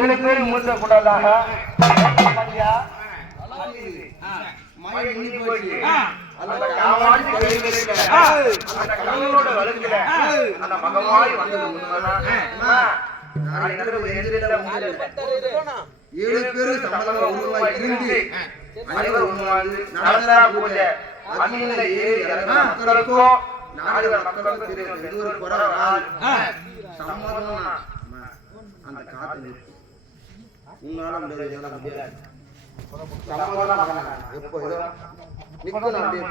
7 பேர் மூத்த கூடாதாக அந்த காவாடி அந்த கண்ணோட வளர்க்கிற அந்த மகமாய் வந்தது உண்மைதான். 7 பேரும் சம்பளம் இருந்து அனைவரும் உண்மைவாழ்ந்து நடந்தா பூஜை அன்னில ஏறி மக்களுக்கும் நாடுகள் மக்களுக்கும் தெரியும் எந்த ஒரு குறை வராது. சம்மதம் அந்த காத்து உங்களால முடியாது. சம்மதம் எப்போ ஏதோ நிக்கணும் அப்படியே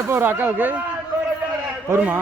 எப்போ ஒரு அக்காவுக்கு வருமா?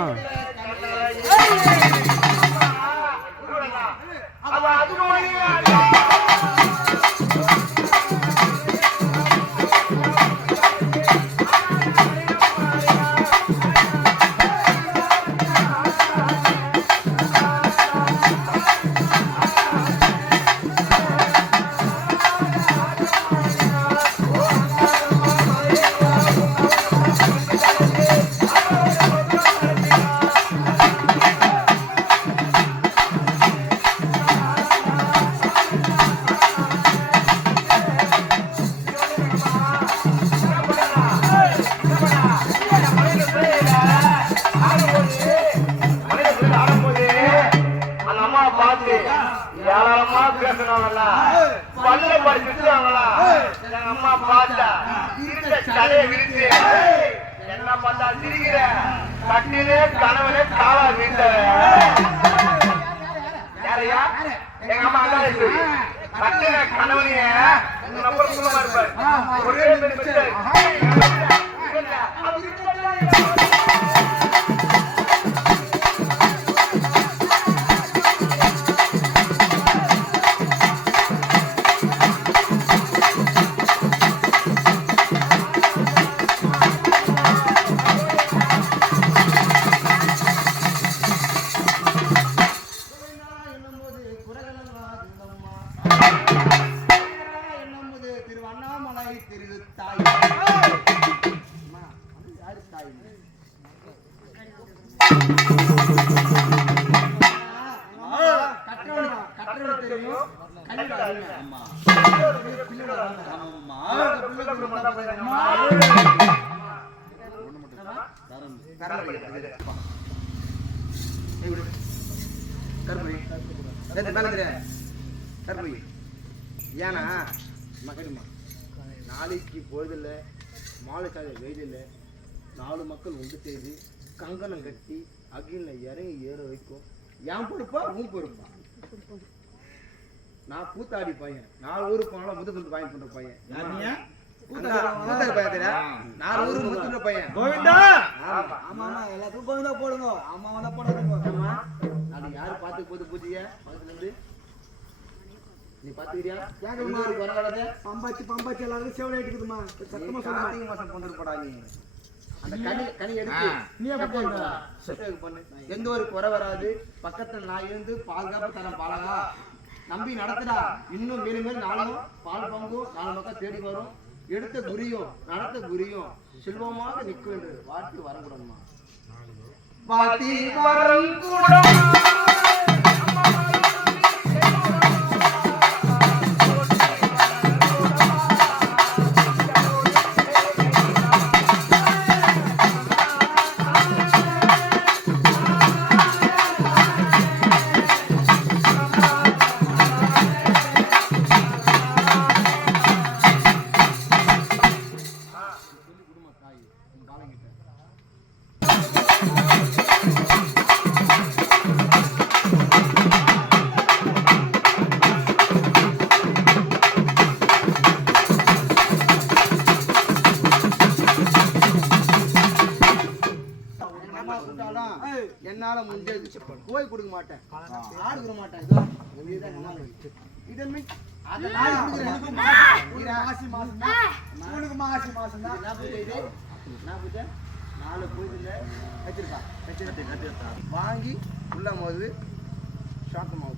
என்ன பண்ணா சிரிக்கிற கட்டிலே கனவுலே காவா வீட்ட யாரையா எங்க அம்மா அக்கா கட்டில கனவுலைய நம்பர் குள்ளமா இருப்பாரு ஒரே ஏன்னா நாளைக்கு பொழுதில்ல மாலை சாலை வெயிலில் 4 மக்கள் உண்டு செய்து கங்கணம் கட்டி அகில இறங்கி ஏற வைக்கும். என் பொறுப்பா உன் பொறுப்பா? நான் கூத்தாடி பையன், 4 ஊருக்கு போனாலும் முதுகுந்து பாயிண்ட் பண்ற பையன். எல்லாத்துக்கும் கோவிந்தா போடுங்க. அம்மா யாரு பாத்துக்கு போது பூஜைய நீ பாத்துக்கிறியா எந்த ஒரு குறை வராது பம்பாச்சி எல்லாரும் செவலை எடுக்குதுமா சத்தமா சொல்லுங்க மாசம் கொண்டு போடா நீ அந்த கனி எடுத்து நீ எப்ப போற பண்ணு எந்த ஒரு குறை வராது பக்கத்துல நான் இருந்து பாதுகாப்பு தரேன் பாலகா நம்பி நடத்துடா இன்னும் மேலும் மேலும் நாளும் பால் பங்கும் 4 மக்கள் தேடி வரும் எடுத்த குறியும் நடத்த குறியும் செல்வமாக நிற்கும் என்று வாட்டி வரக்கூடாதுமா வாட்டி வரம் கூட என்னால முடிஞ்சது போய் கொடுக்க மாட்டேன் ஆடு கொடுக்க மாட்டேன் வாங்கி உள்ள போது சாப்பிட்டு மாவு